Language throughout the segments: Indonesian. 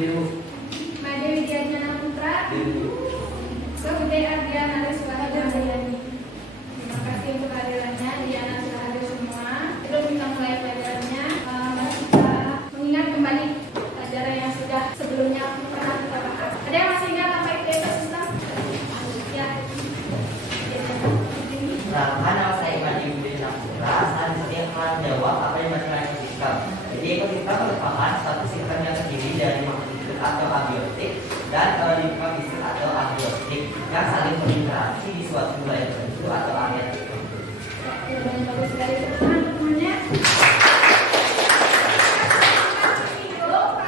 Made Widyajana Putra, Gede Ardiana Reswara Jandayani. Terima kasih untuk kehadirannya, Diana sudah hadir semua. Sebelum kita mulai pelajarannya, mari kita mengingat kembali pelajaran yang sudah sebelumnya pernah kita bahas. Ada yang masih ingat apa itu ekosistem? Ya. Nama saya Iman Ibu Putra. Saat ini saya akan menjawab apa yang dimaksud ekosistem. Jadi ekosistem merupakan suatu sistem yang terdiri dari makhluk atau abiotik dan lingkungan fisik atau abiotik yang saling berinteraksi di suatu wilayah tertentu atau area tertentu. Bagus sekali teman-temannya. Kalau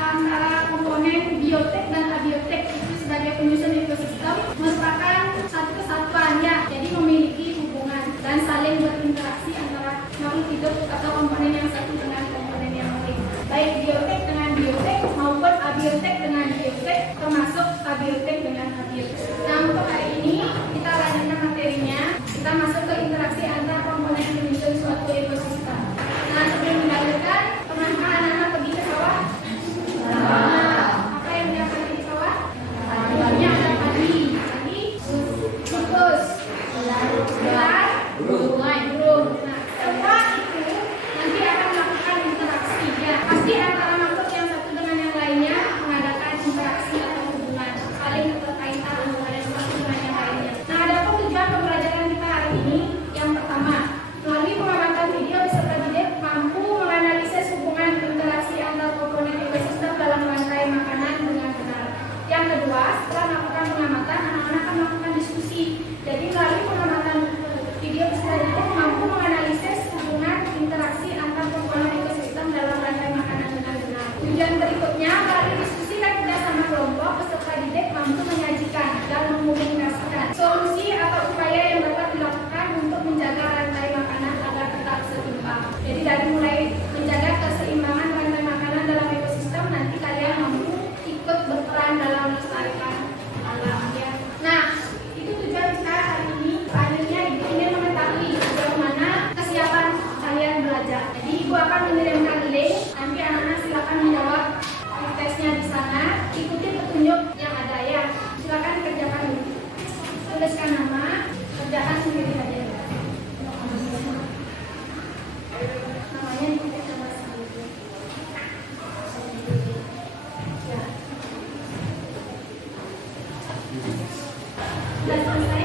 antara komponen biotek dan abiotek itu sebagai penyusun ekosistem merupakan satu kesatuan ya, jadi memiliki hubungan dan saling berinteraksi antara makhluk hidup atau komponen yang satu dengan komponen yang lain. Baik biotek dengan biotek maupun abiotek dengan biotek, termasuk abiotek dengan abiotek. Nah, untuk hari ini kita lanjutkan materinya. Kita masuk ke interaksi antar komponen penyusun suatu ekosistem. Nah, sebelum dilanjutkan, pernahkah anak-anak pergi ke sawah? Apa yang dia pergi di sawah? Padinya ada padi, kukus, burung. Nah, semua itu nanti akan melakukan interaksi ya. Pasti antara makhluk yang satu dengan yang lainnya mengadakan interaksi atau hubungan, saling keterkaitan antara satu dengan yang lainnya. Nah, ada apa tujuan pembelajaran kita hari ini? Yang pertama, melalui pengamatan video beserta didik mampu menganalisis hubungan interaksi antar komponen ekosistem dalam rantai makanan dengan benar. Yang kedua, setelah melakukan pengamatan, anak-anak akan melakukan diskusi. Jadi melalui pengamatan video beserta didik mampu menganalisis hubungan interaksi antar komponen ekosistem dalam rantai makanan dengan benar. Tujuan berikutnya, melalui diskusi dan kerjasama kelompok, peserta didik mampu menyajikan dan mengkomunikasikan solusi atau upaya yang dapat dilakukan untuk menjaga rantai makanan agar tetap seimbang. Jadi dari mulai menjaga keseimbangan rantai makanan dalam ekosistem, nanti kalian mampu ikut berperan dalam melestarikan alam ya. Nah, itu tujuan kita hari ini. Selanjutnya Ibu ingin mengetahui sejauh mana kesiapan kalian belajar. Jadi Ibu akan mengirimkan link, nanti anak-anak silakan menjawab tesnya di sana. Ikuti petunjuk yang ada ya. Silakan kerjakan dulu. Tuliskan nama, kerjakan sendiri saja. Namanya diketik sama sendiri. Ya. Sudah selesai?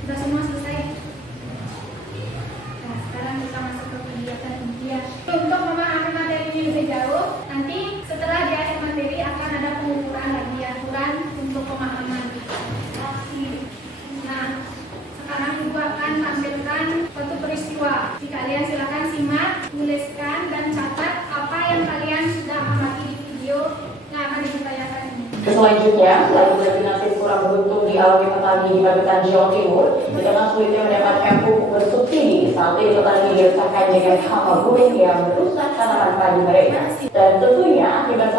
Sudah semua selesai? Nah, sekarang kita masuk ke kegiatan intian. Untuk memahami materi ini lebih jauh, nanti setelah di akhir materi akan ada pengukuran lagi ya, ukuran untuk pemahaman. Nah, sekarang Ibu akan tampilkan suatu peristiwa. Jadi kalian silakan simak, tuliskan dan catat apa yang kalian sudah amati di video yang akan ditanyakan ini. Selanjutnya, lagu nasib kurang beruntung dialami petani di Magetan, Jawa Timur di tengah sulitnya mendapatkan pupuk bersubsidi. Saat ini petani dirasakan dengan hama burung yang merusak tanaman padi mereka. Dan tentunya akibat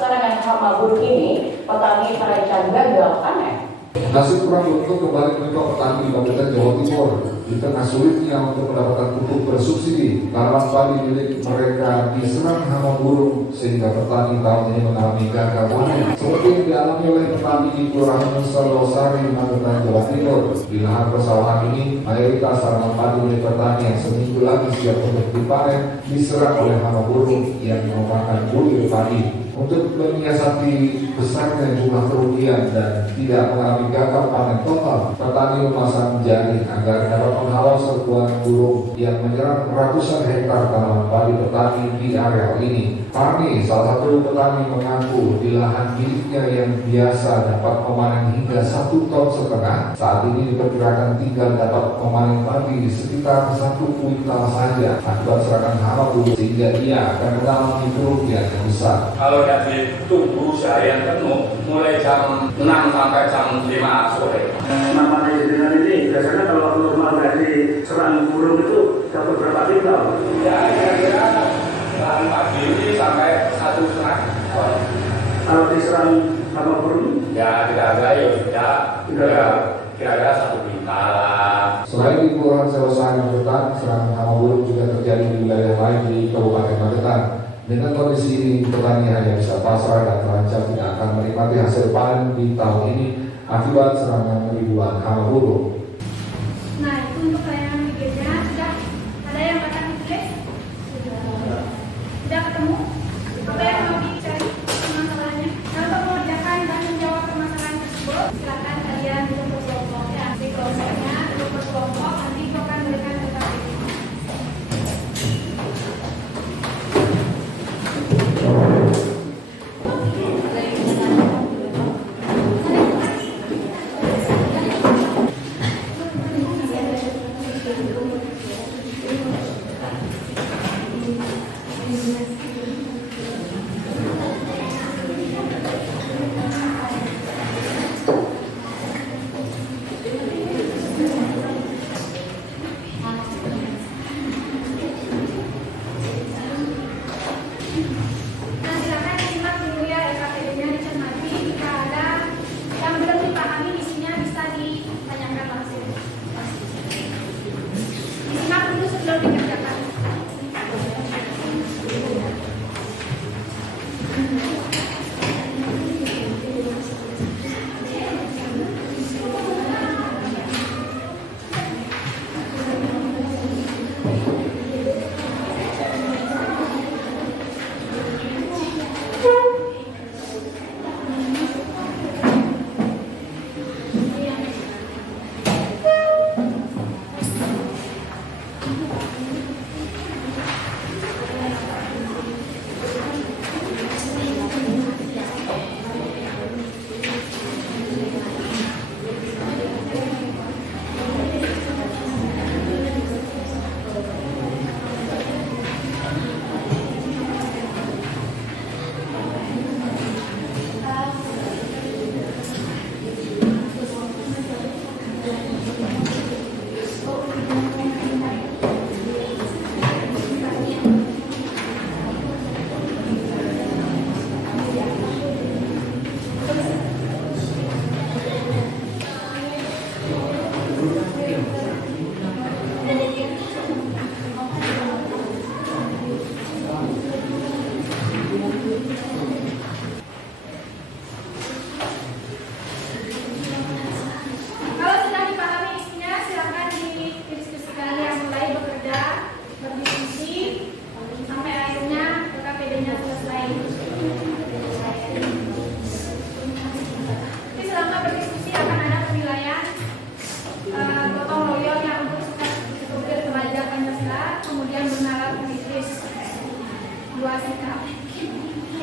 serangan hama burung ini, petani terancam gagal panen. Nasib kurang beruntung kembali menimpa petani di Magetan, Jawa Timur di tengah sulitnya untuk mendapatkan pupuk bersubsidi. Tanaman padi milik mereka diserang hama burung sehingga petani tahun ini mengalami gagal panen. Seperti yang dialami oleh petani di Kelurahan Nusa Losari, Magetan, Jawa Timur. Di lahan persawahan ini, mayoritas tanaman padi milik petani yang seminggu lagi siap untuk dipanen diserang oleh hama burung yang memakan bulir padi. Untuk menyiasati besarnya jumlah kerugian dan tidak mengalami gagal panen total, petani memasang jaring agar dapat menghalau serbuan burung yang menyerang ratusan hektar tanaman padi petani di area ini. Parni, salah satu petani, mengaku di lahan miliknya yang biasa dapat memanen hingga 1,5 ton, saat ini diperkirakan tinggal dapat memanen padi di sekitar 1 kuintal saja akibat serangan hama burung, sehingga ia akan mengalami kerugian yang besar. Kalau dari tunggu seharian penuh mulai jam 6 sampai jam 5 sore. Nama dengan ini biasanya kalau normal dari serang burung itu dapat berapa kuintal? Ya kira-kira bahan pagi ini sampai 1,5 ton. Kalau diserang sama burung? Ya kira-kira kira-kira 1 kuintal. Selain di Kelurahan Selosari, Magetan, serangan hama burung juga terjadi di wilayah lain di Kabupaten Magetan. Dengan kondisi petani hanya bisa pasrah dan terancam tidak akan menikmati hasil panen di tahun ini akibat serangan ribuan hama burung. Nah, itu untuk layanan IG-nya sudah ada yang akan ditulis? Sudah ketemu? Apa yang mau dicari masalahnya? Nah, untuk mengerjakan dan menjawab permasalahan tersebut, silakan kalian untuk berkelompok ya. Di kelompoknya untuk berkelompok nanti aku akan berikan tentang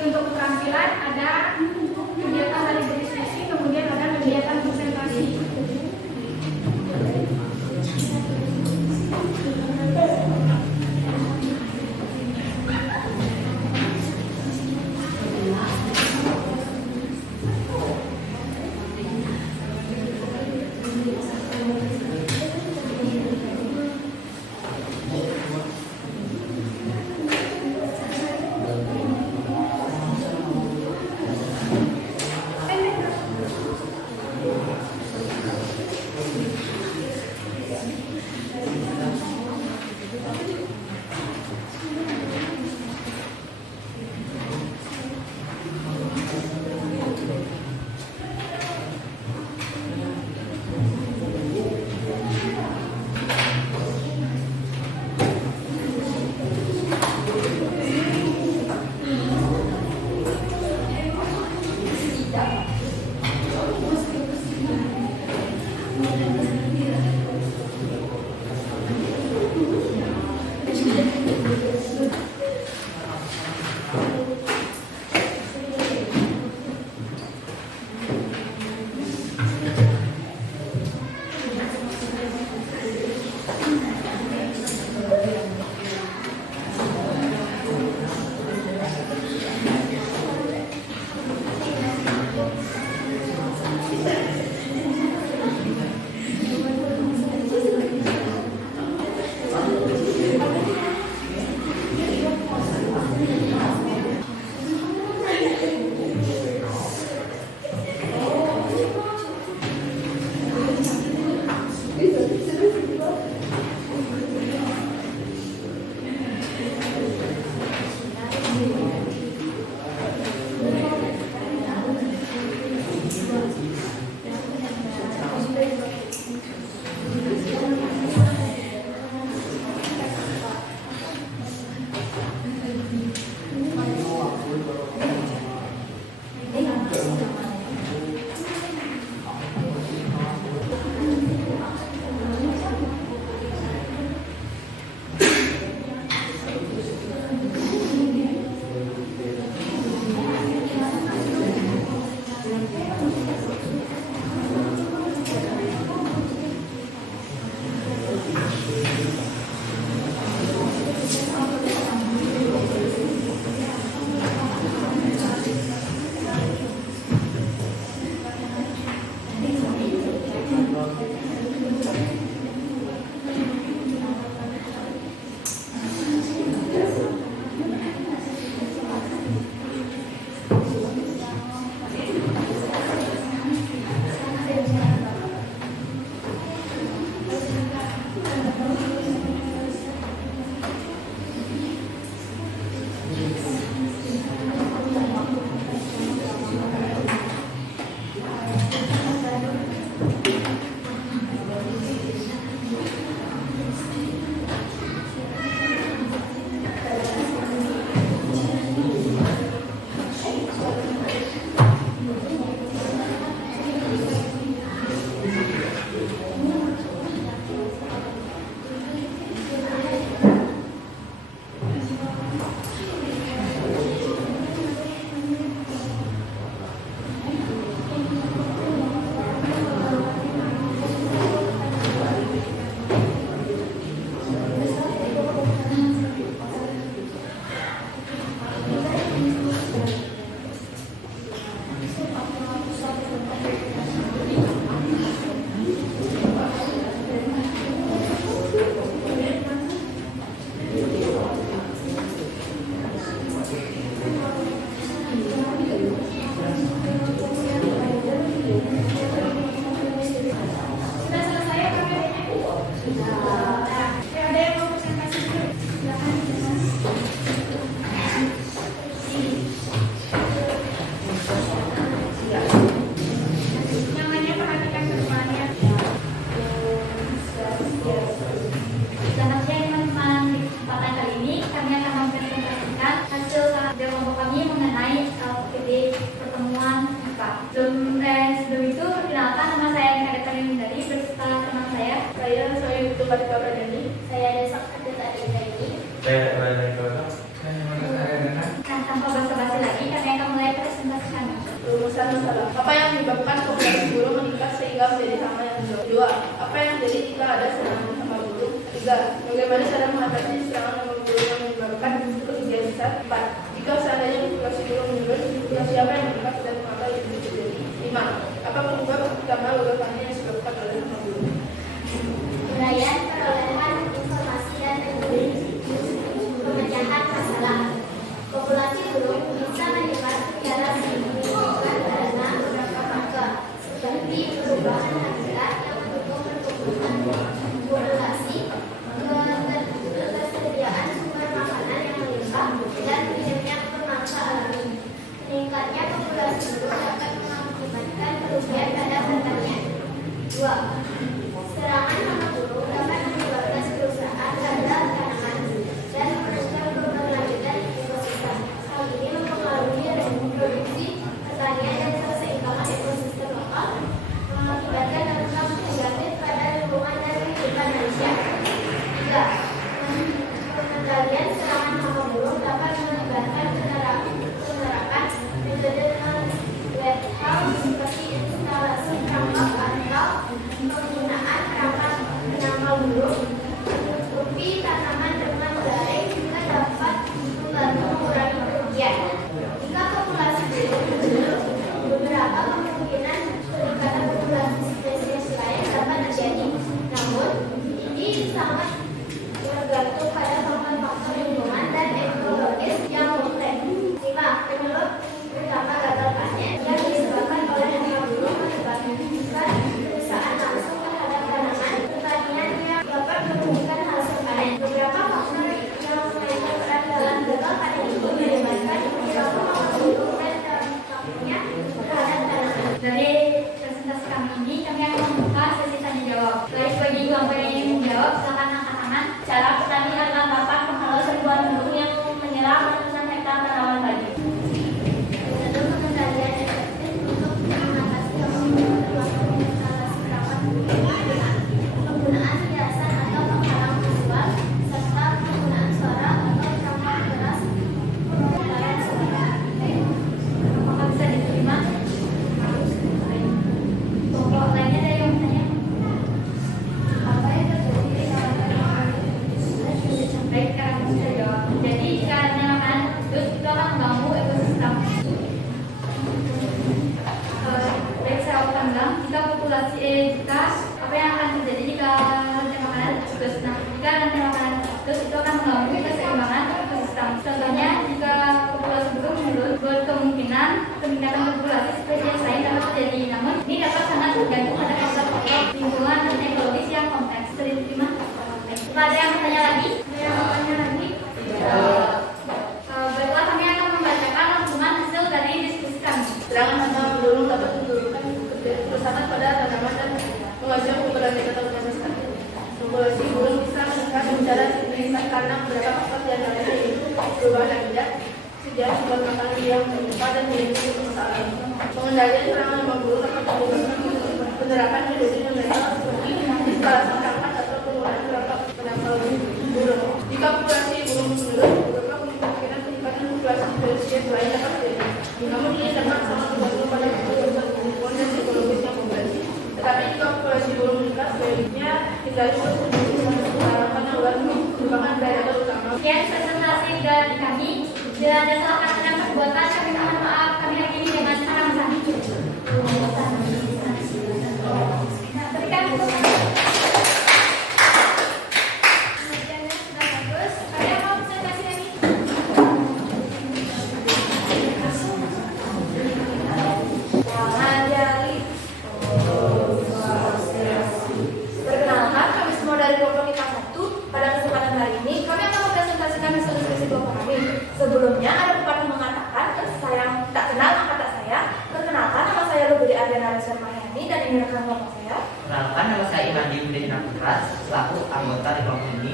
untuk keterampilan ada kegiatan dari berdiskusi, kemudian ada kegiatan presentasi. Nah, tanpa basa-basi lagi, kami akan mulai presentasi kami. Rumusan masalah. Apa yang menyebabkan populasi burung meningkat sehingga menjadi hama yang menjauh? 2. Apa yang terjadi jika ada serangan hama burung? 3. Bagaimana cara mengatasi serangan hama burung yang menyebabkan kerugian besar? 4. Jika seandainya populasi burung menurun, populasi apa yang meningkat dan mengapa itu terjadi? 5. Apa penyebab utama ledakannya yang disebabkan oleh hama burung? Uraian perolehan informasi dan pemecahan masalah. Populasi burung bisa menyebar secara signifikan karena beberapa faktor, seperti perubahan habitat yang mendukung pertumbuhan populasi, ketersediaan sumber makanan yang melimpah, dan minimnya pemangsa alami. Meningkatnya populasi burung dapat mengakibatkan kerugian pada pertanian. 2. Serangan hama burung dapat menyebabkan kerusakan pada tanaman dan merusak keberlanjutan ekosistem. Hal ini mempengaruhi reproduksi, pertanian, dan keseimbangan ekosistem lokal, mengakibatkan dampak negatif pada lingkungan dan kehidupan manusia. 3. Pengendalian serangan hama burung dapat melibatkan penerapan metode non-lethal seperti instalasi perangkap atau penggunaan perangkap penangkal burung, menutupi tanaman dengan jaring juga dapat membantu mengurangi kerugian. Jika populasi burung menurun, beberapa kemungkinan peningkatan populasi spesies lain dapat terjadi. Namun, ini sangat bergantung pada faktor-faktor lingkungan dan ekologis yang kompleks. 5. Penyebab utama gagal panen yang disebabkan oleh hama burung menyebabkan kerusakan langsung terhadap tanaman pertanian yang dapat merugikan hasil panen. Beberapa faktor yang memainkan peran dalam gagal panen ini melibatkan perilaku hama burung dan dampaknya terhadap tanaman. Dari presentasi kami ini, kami akan membuka sesi tanya jawab. Baik, bagi Bapak yang ingin menjawab, silakan angkat tangan. Cara petani akan dapat menghalau serbuan burung yang menyerang ratusan hektar tanaman padi. Metode pengendalian efektif untuk mengatasi hama burung termasuk instalasi perangkap burung, penggunaan hiasan atau penghalang visual, serta penggunaan suara atau perangkat keras pengumpulan suara. Apakah bisa diterima? Pokok lainnya ada yang bertanya? Apa yang terjadi baik, sekarang bisa jawab. Jadi jika ada makanan terus itu akan mengganggu ekosistem. Baik, saya akan bilang jika apa yang akan terjadi jika rantai makanan terus. Nah, jika rantai makanan terus itu akan mengganggu keseimbangan ekosistem. Contohnya jika populasi burung menurun, berkemungkinan peningkatan populasi spesies lain dapat terjadi. Namun ini dapat sangat tergantung pada faktor-faktor lingkungan dan ekologis yang kompleks. Terima. Ada yang bertanya lagi? Baiklah, kami akan membacakan rangkuman hasil dari diskusi kami. Serangan hama burung dapat menimbulkan kerusakan pada tanaman dan menghasilkan keberlanjutan atau besar. Populasi burung bisa meningkat secara signifikan karena beberapa faktor di antaranya yaitu perubahan habitat, ketersediaan sumber makanan yang melimpah, dan minimnya pemangsa alami. Pengendalian serangan hama burung dapat melibatkan penerapan metode yang legal seperti instalasi perangkat atau penggunaan perangkap penangkal burung. Jika populasi burung menurun, beberapa kemungkinan peningkatan populasi spesies lain dapat terjadi. Namun ini dapat sangat tergantung pada faktor lingkungan dan ekologis yang kompleks. Tetapi jika populasi burung meningkat, sebaiknya hindari penangkapan yang merupakan variabel utama. Sekian presentasi dari kami. Bila ada salah kata dan perbuatan, kami mohon maaf. Kami akhiri dengan salam-salam. Berikan tepuk tangan. Pengajiannya sudah bagus. Ada yang mau presentasi lagi? Jangan jali. Perkenalkan, kami semua dari kelompok IPA 1. Pada kesempatan hari ini, kami akan mempresentasikan hasil diskusi kelompok kami. Sebelumnya, ada pepatah mengatakan, saya yang tak kenal maka tak saya. Perkenalkan, nama saya Luberi Adriana Rizwan Mahyani dan ini rekan kelompok saya. Perkenalkan, nama saya Imandi Budina Putra, selaku anggota di kelompok ini.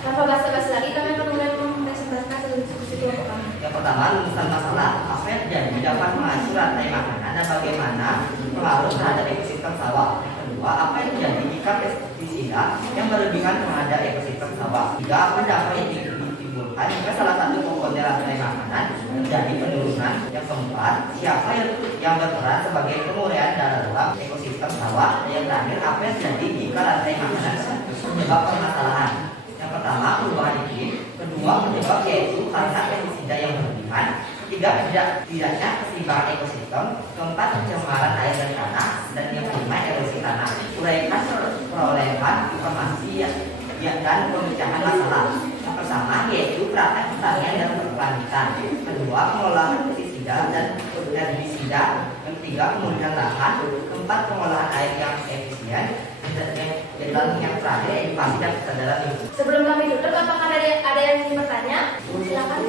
Tanpa basa-basi lagi, kami akan mulai mempresentasikan hasil diskusi kelompok kami. Yang pertama, rumusan masalah apa yang terjadi dapat mengatur rantai makanan dan bagaimana pengaruh terhadap ekosistem sawah. Yang kedua, apa yang terjadi jika pestisida yang berlebihan terhadap ekosistem sawah. 3. Dampak yang ditimbulkan jika salah satu komponen rantai makanan terjadi penurunan. Yang keempat, siapa yang berperan sebagai penguraian dalam ekosistem sawah. Dan yang terakhir, apa yang terjadi jika rantai makanan menyebabkan permasalahan. Yang pertama, perubahan iklim. Kedua, penyebab yaitu karena pestisida yang berlebihan. Ketiga, tidaknya keseimbangan ekosistem. Keempat, pencemaran air dan tanah. Dan yang kelima, erosi tanah. Uraikan perolehan informasi dan pemecahan masalah. Yang pertama yaitu praktek pertanian dan berkelanjutan. Kedua, pengolahan pestisida dan herbisida. Yang ketiga, pemulihan lahan. Keempat, pengolahan air yang efisien. Dan yang terakhir, edukasi dan kesadaran lingkungan. Sebelum kami tutup, apakah ada yang ingin bertanya? Silakan.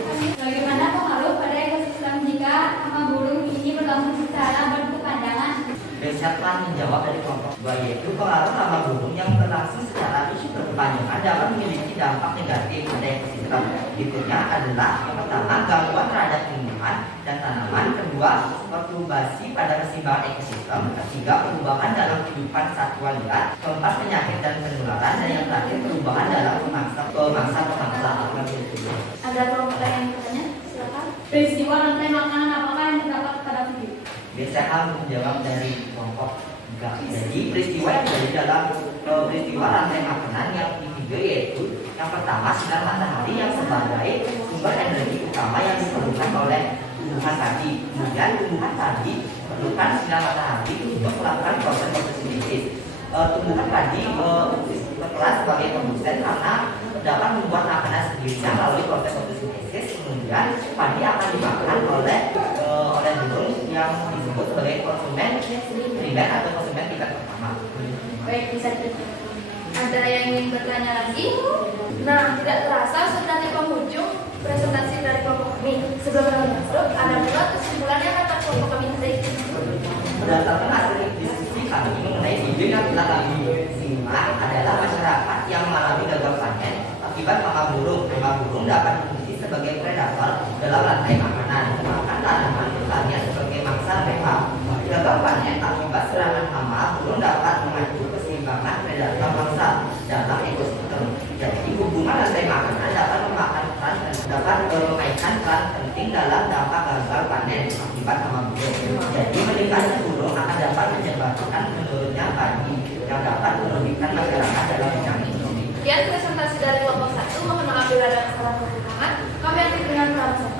Bagaimana pengaruh pada ekosistem jika hama burung ini berlangsung secara berkepanjangan? Riset telah menjawab dari kelompok 2, yaitu pengaruh hama burung yang berlangsung secara berkepanjangan dapat memiliki dampak negatif pada ekosistem. Berikutnya adalah yang pertama, gangguan terhadap tumbuhan dan tanaman. Kedua, perturbasi pada keseimbangan ekosistem. Ketiga, perubahan dalam kehidupan satwa liar. Keempat, penyakit dan penularan. Dan yang terakhir, perubahan dalam pemangsa. Ada kelompok lain yang bertanya? Silakan. Peristiwa rantai makanan apakah yang terdapat pada video? Saya akan menjawab dari kelompok 3. Jadi peristiwa yang terjadi dalam peristiwa rantai makanan yang ketiga yaitu yang pertama, sinar matahari yang sebagai sumber energi utama yang diperlukan oleh tumbuhan tadi. Kemudian tumbuhan tadi memerlukan sinar matahari untuk melakukan proses fotosintesis. Tumbuhan tadi berperan sebagai produsen karena dapat membuat makanan sendirinya melalui proses fotosintesis. Kemudian padi akan dimakan oleh burung yang disebut sebagai konsumen primer atau konsumen tingkat pertama. Baik, bisa diterima. Ada yang ingin bertanya lagi? Nah, tidak terasa sudah di penghujung presentasi dari kelompok kami. Sebelum kami masuk, ada pula kesimpulannya kata kelompok kami tadi. Berdasarkan hasil diskusi kami mengenai video yang telah kami simak adalah masyarakat yang mengalami gagal panen akibat hama burung. Hama burung dapat berfungsi sebagai predator dalam rantai makanan, memakan tanaman pertanian sebagai mangsa mereka. Gagal panen akibat serangan hama burung dapat memacu keseimbangan predator mangsa dalam ekosistem. Jadi hubungan rantai makanan dapat memainkan peran penting dalam dampak gagal panen akibat hama burung. Jadi meningkatnya burung akan dapat menyebabkan menurunnya padi yang dapat merugikan masyarakat dalam bidang ekonomi. Sekian presentasi dari kelompok 1. Mohon maaf bila ada kesalahan kekurangan. Kami akan dengan kelompok 1.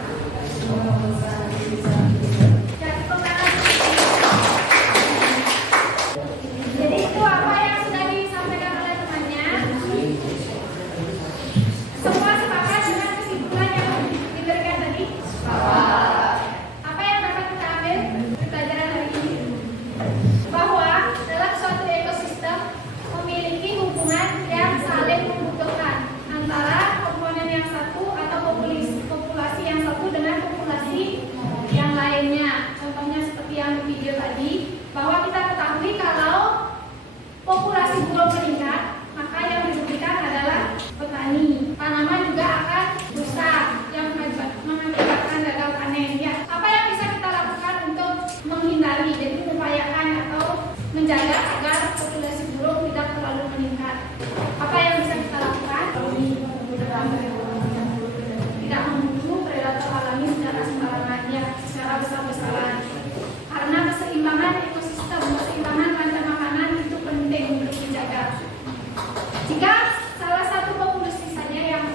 Jadi itu apa yang sudah disampaikan oleh temannya. Semua sepakat dengan kesimpulan yang diberikan tadi? Apa yang dapat kita ambil dari pelajaran hari ini? Bahwa dalam suatu ekosistem memiliki hubungan yang saling membutuhkan antara komponen yang satu atau populasi yang satu dengan populasi yang lainnya. Contohnya seperti yang di video tadi, bahwa kita ketahui kalau populasi burung meningkat, maka yang dirugikan adalah petani. Tanaman juga akan rusak yang mengakibatkan gagal panen. Ya, apa yang bisa kita lakukan untuk menghindari, jadi mengupayakan atau menjaga agar populasi burung tidak terlalu meningkat? Apa yang bisa kita lakukan? Tidak membunuh predator alami secara sembarangan, ya, secara besar-besaran. Karena keseimbangan ekosistem, keseimbangan rantai makanan itu penting untuk dijaga. Jika salah satu populasi saja yang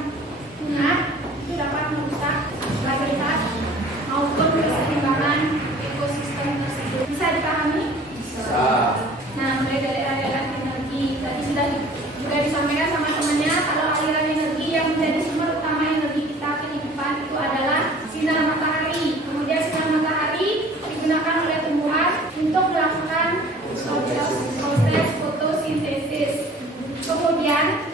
punah, itu dapat merusak stabilitas maupun keseimbangan ekosistem tersebut. Bisa dipahami? Bisa. Nah, mulai dari aliran energi. Tadi sudah juga disampaikan sama temannya kalau aliran energi yang menjadi sumber utama energi kita kehidupan itu adalah sinar matahari. Kemudian sinar matahari digunakan oleh tumbuhan untuk melakukan proses fotosintesis. Kemudian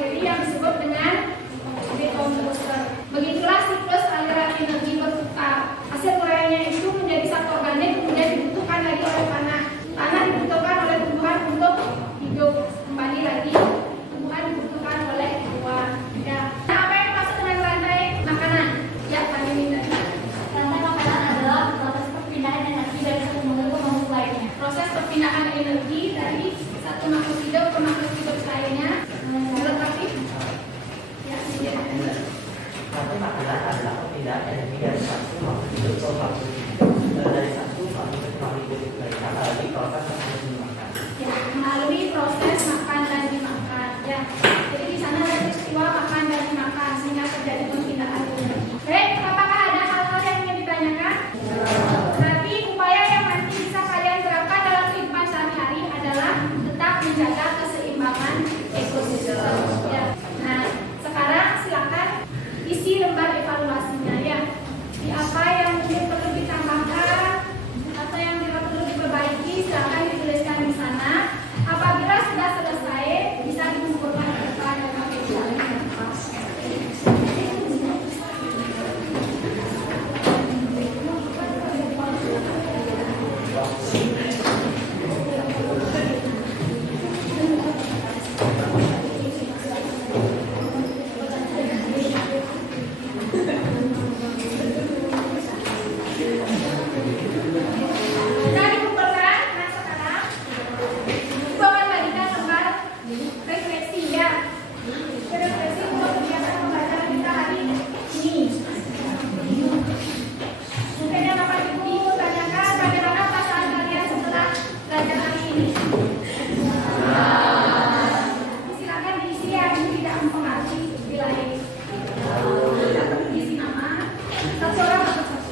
materi yang disebut dengan dekomposer. Begitulah siklus aliran energi berputar. Hasil uraiannya itu menjadi satu organik, kemudian dibutuhkan lagi oleh tanah. Tanah dibutuhkan oleh tumbuhan untuk hidup. Kembali lagi, tumbuhan dibutuhkan oleh hewan. Ya. Nah, apa yang masuk dengan rantai makanan? Ya, tadi ini tadi. Rantai makanan adalah proses perpindahan energi dari satu makhluk ke makhluk lainnya. Proses perpindahan energi dari satu makhluk hidup ke makhluk hidup lainnya. Dilengkapi. Ya, iya. Rantai makanan adalah perpindahan energi dari satu makhluk hidup ke makhluk hidup, dari satu makhluk hidup ke makhluk hidup lainnya melalui proses makan. Ya, melalui proses makan dan dimakan. Ya, jadi di sana ada peristiwa makan dan dimakan sehingga terjadi perpindahan energi. Baik, apakah ada hal-hal yang ingin ditanyakan? Berarti upaya yang nanti bisa kalian terapkan dalam kehidupan sehari-hari adalah tetap menjaga keseimbangan ekosistem. Ya. Nah, sekarang silakan isi lembar evaluasinya ya. Di apa yang mungkin perlu ditambahkan atau yang perlu diperbaiki, silakan dituliskan di sana. Apabila sudah selesai, bisa dikumpulkan ke depan dan pakai Sudah dikumpulkan. Nah, sekarang bawa bagikan lembar refleksi ya. Refleksi untuk kegiatan pembelajaran kita hari ini. Mungkin yang dapat ibu tanyakan bagaimana perasaan kalian setelah belajar hari ini. Silakan diisi ya, ini tidak mempengaruhi nilai. Isi nama satu orang atau satu.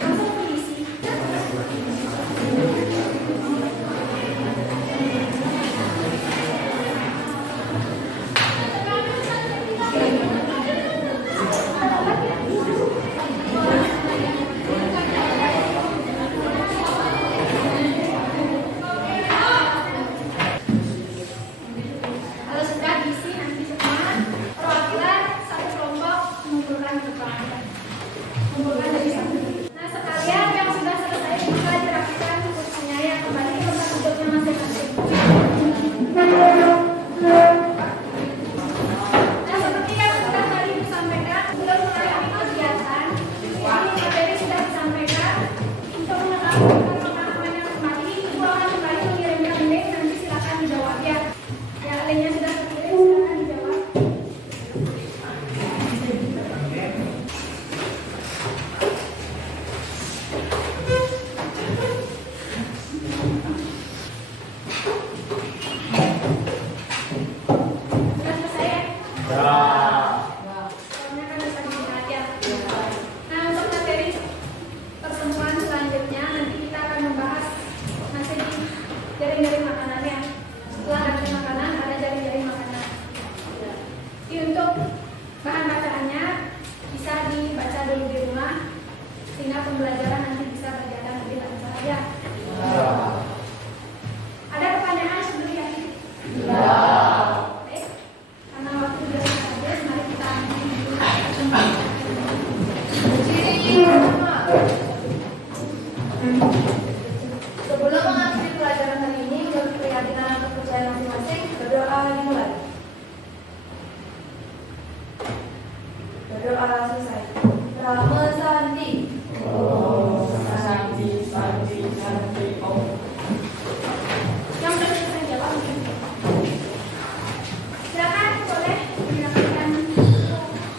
Langsung diisi. Kalau sudah diisi, nanti semua perwakilan satu kelompok mengumpulkan ke depan. Kumpulkan dari satu. Nah, sekalian yang sudah selesai bisa dirapikan kursinya ya, kembali ke tempat duduknya masing-masing. Nah, seperti yang sudah tadi disampaikan, sebelum mulai kegiatan, ini materi sudah disampaikan. Untuk mengetahui pengalaman yang kembali, ibu akan kembali mengirimkan link, nanti silakan dijawab ya. Ya, linknya sudah terkirim, silakan dijawab. Sudah selesai ya? Soalnya kan bisa dilihat ya. Nah, untuk materi pertemuan selanjutnya nanti kita akan membahas masih di jaring-jaring makanan ya. Setelah jaring makanan ada jaring-jaring makanan. Jadi untuk bahan bacaannya bisa dibaca dulu di rumah sehingga pembelajaran nanti bisa berjalan lebih lancar ya. Ada pertanyaan sebelum ya? Baik. Karena waktu sudah habis, mari kita Sebelum mengakhiri pelajaran hari ini, menurut keyakinan dan kepercayaan masing-masing, berdoa dimulai. Berdoa selesai. Rama Santi. yang sudah selesai jawab. Silakan boleh dilakukan.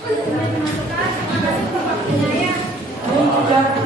Boleh dimasukkan. Terima kasih untuk waktunya ya.